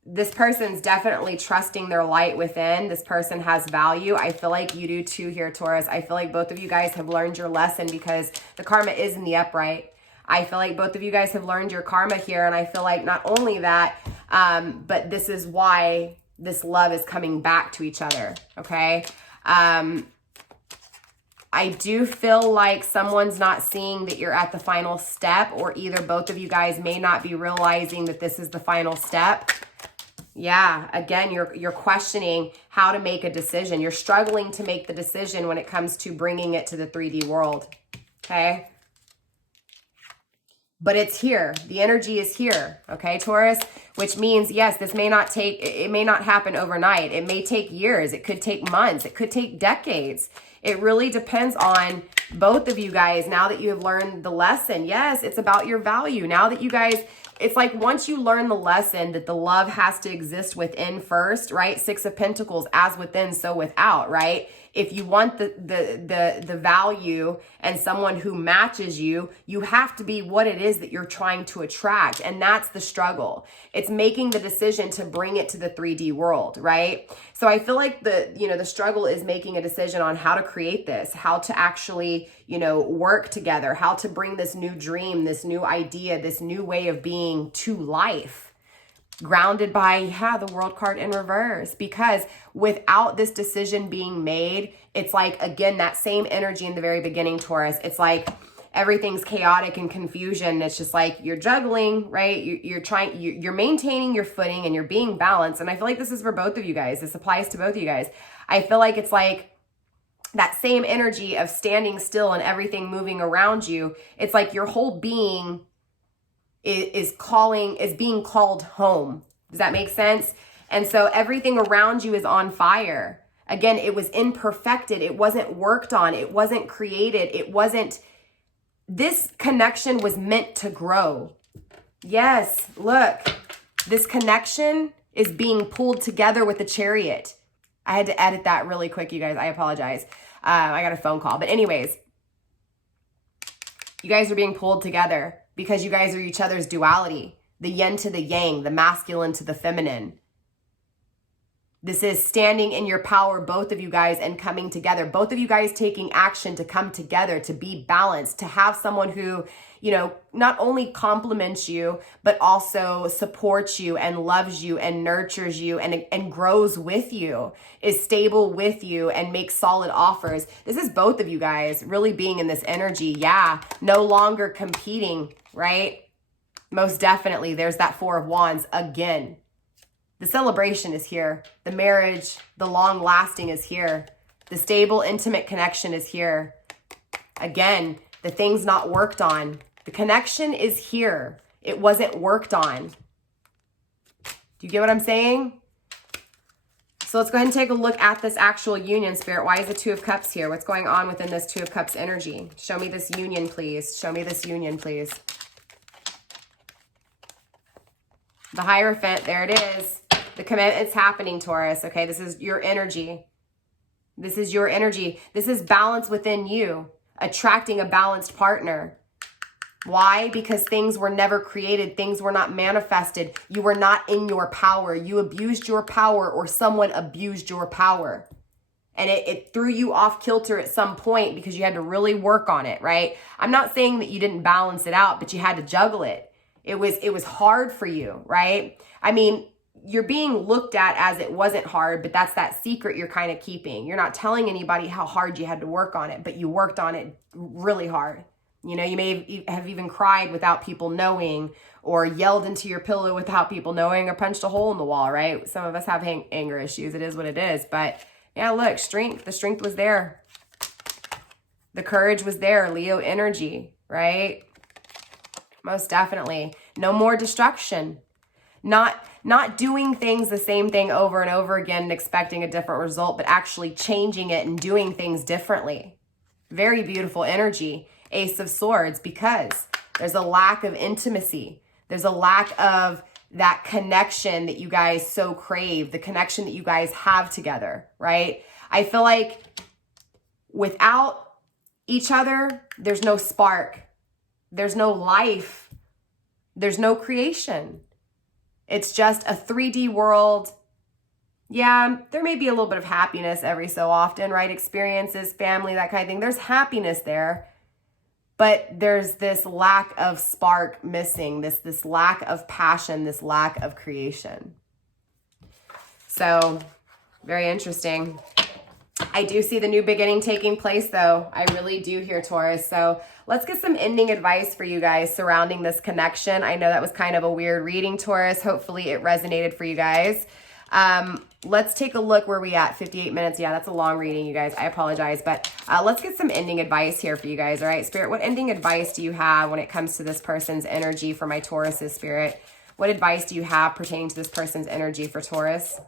This person's definitely trusting their light within. This person has value. I feel like you do too here, Taurus. I feel like both of you guys have learned your lesson because the karma is in the upright. I feel like both of you guys have learned your karma here. And I feel like not only that, but this is why this love is coming back to each other, okay? I do feel like someone's not seeing that you're at the final step, or either both of you guys may not be realizing that this is the final step. Yeah, again, you're questioning how to make a decision. You're struggling to make the decision when it comes to bringing it to the 3D world, okay? But it's here. The energy is here, okay, Taurus? Which means, yes, this may not take, it may not happen overnight. It may take years. It could take months. It could take decades. It really depends on both of you guys now that you have learned the lesson. Yes, it's about your value. Now that you guys, it's like once you learn the lesson that the love has to exist within first, right? Six of Pentacles, as within, so without, right? If you want the value and someone who matches you, you have to be what it is that you're trying to attract. And that's the struggle. It's making the decision to bring it to the 3D world, right? So I feel like the struggle is making a decision on how to create this, how to actually, work together, how to bring this new dream, this new idea, this new way of being to life. Grounded by, the World card in reverse. Because without this decision being made, it's like, again, that same energy in the very beginning, Taurus. It's like everything's chaotic and confusion. It's just like you're juggling, right? You're maintaining your footing and you're being balanced. And I feel like this is for both of you guys. This applies to both of you guys. I feel like it's like that same energy of standing still and everything moving around you. It's like your whole being is being called home. Does that make sense? And so everything around you is on fire. Again, it was imperfected. It wasn't worked on. It wasn't created. It wasn't, this connection was meant to grow. Yes, look, this connection is being pulled together with the Chariot. I had to edit that really quick, you guys. I apologize. I got a phone call. But anyways, you guys are being pulled together because you guys are each other's duality. The yin to the yang, the masculine to the feminine. This is standing in your power, both of you guys, and coming together. Both of you guys taking action to come together, to be balanced, to have someone who, you know, not only compliments you, but also supports you and loves you and nurtures you and grows with you, is stable with you and makes solid offers. This is both of you guys really being in this energy. Yeah, no longer competing, right? Most definitely. There's that Four of Wands again. The celebration is here. The marriage, the long lasting is here. The stable, intimate connection is here. Again, the things not worked on. The connection is here. It wasn't worked on. Do you get what I'm saying? So let's go ahead and take a look at this actual union, Spirit. Why is the Two of Cups here? What's going on within this Two of Cups energy? Show me this union, please. Show me this union, please. The Hierophant, there it is. The commitment's happening, Taurus, okay? This is your energy. This is your energy. This is balance within you, attracting a balanced partner. Why? Because things were never created. Things were not manifested. You were not in your power. You abused your power, or someone abused your power. And it threw you off kilter at some point because you had to really work on it, right? I'm not saying that you didn't balance it out, but you had to juggle it. It was hard for you, right? I mean, you're being looked at as it wasn't hard, but that's that secret you're kind of keeping. You're not telling anybody how hard you had to work on it, but you worked on it really hard. You know, you may have even cried without people knowing, or yelled into your pillow without people knowing, or punched a hole in the wall, right? Some of us have anger issues. It is what it is. But yeah, look, strength. The strength was there. The courage was there. Leo energy, right? Most definitely. No more destruction. Not doing things the same thing over and over again and expecting a different result, but actually changing it and doing things differently. Very beautiful energy. Ace of Swords, because there's a lack of intimacy. There's a lack of that connection that you guys so crave, the connection that you guys have together, right? I feel like without each other, there's no spark. There's no life. There's no creation. It's just a 3D world. Yeah, there may be a little bit of happiness every so often, right? Experiences, family, that kind of thing. There's happiness there. But there's this lack of spark missing, this lack of passion, this lack of creation. So, very interesting. I do see the new beginning taking place, though. I really do here, Taurus. So let's get some ending advice for you guys surrounding this connection. I know that was kind of a weird reading, Taurus. Hopefully it resonated for you guys. Let's take a look where we at. 58 minutes. Yeah, that's a long reading, you guys. I apologize. But let's get some ending advice here for you guys. All right, Spirit, what ending advice do you have when it comes to this person's energy for my Taurus's, Spirit? What advice do you have pertaining to this person's energy for Taurus?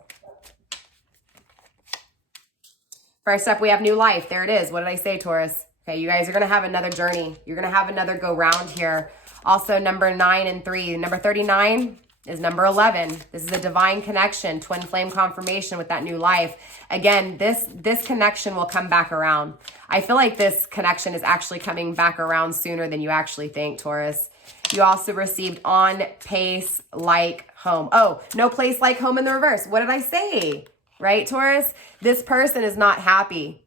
First up, we have new life. There it is. What did I say, Taurus? Okay, you guys are going to have another journey. You're going to have another go round here. Also, number 9 and 3. Number 39 is number 11. This is a divine connection, twin flame confirmation with that new life. Again, this connection will come back around. I feel like this connection is actually coming back around sooner than you actually think, Taurus. You also received on pace like home. Oh, no place like home in the reverse. What did I say? Right, Taurus? This person is not happy.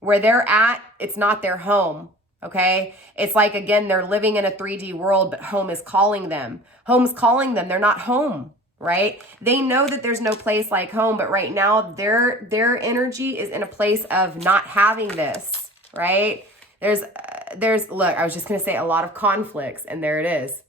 Where they're at, it's not their home, okay? It's like, again, they're living in a 3D world, but home is calling them. Home's calling them. They're not home, right? They know that there's no place like home, but right now their energy is in a place of not having this, right? There's look, I was just going to say a lot of conflicts, and there it is.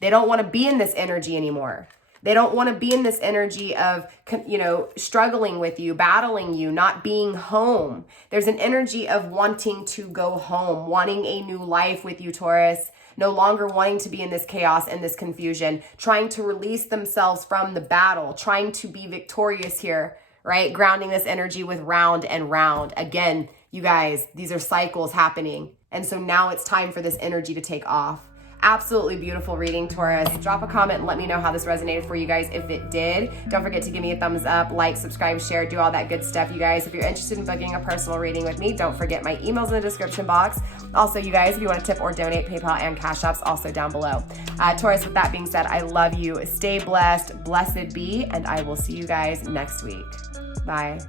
They don't want to be in this energy anymore. They don't want to be in this energy of, you know, struggling with you, battling you, not being home. There's an energy of wanting to go home, wanting a new life with you, Taurus. No longer wanting to be in this chaos and this confusion, trying to release themselves from the battle, trying to be victorious here, right? Grounding this energy with round and round. Again, you guys, these are cycles happening. And so now it's time for this energy to take off. Absolutely beautiful reading, Taurus. Drop a comment and let me know how this resonated for you guys if it did. Don't forget to give me a thumbs up, like, subscribe, share, do all that good stuff, you guys. If you're interested in booking a personal reading with me, don't forget my email's in the description box. Also, you guys, if you want to tip or donate, PayPal and Cash App's also down below. Taurus, with that being said, I love you. Stay blessed, blessed be, and I will see you guys next week. Bye.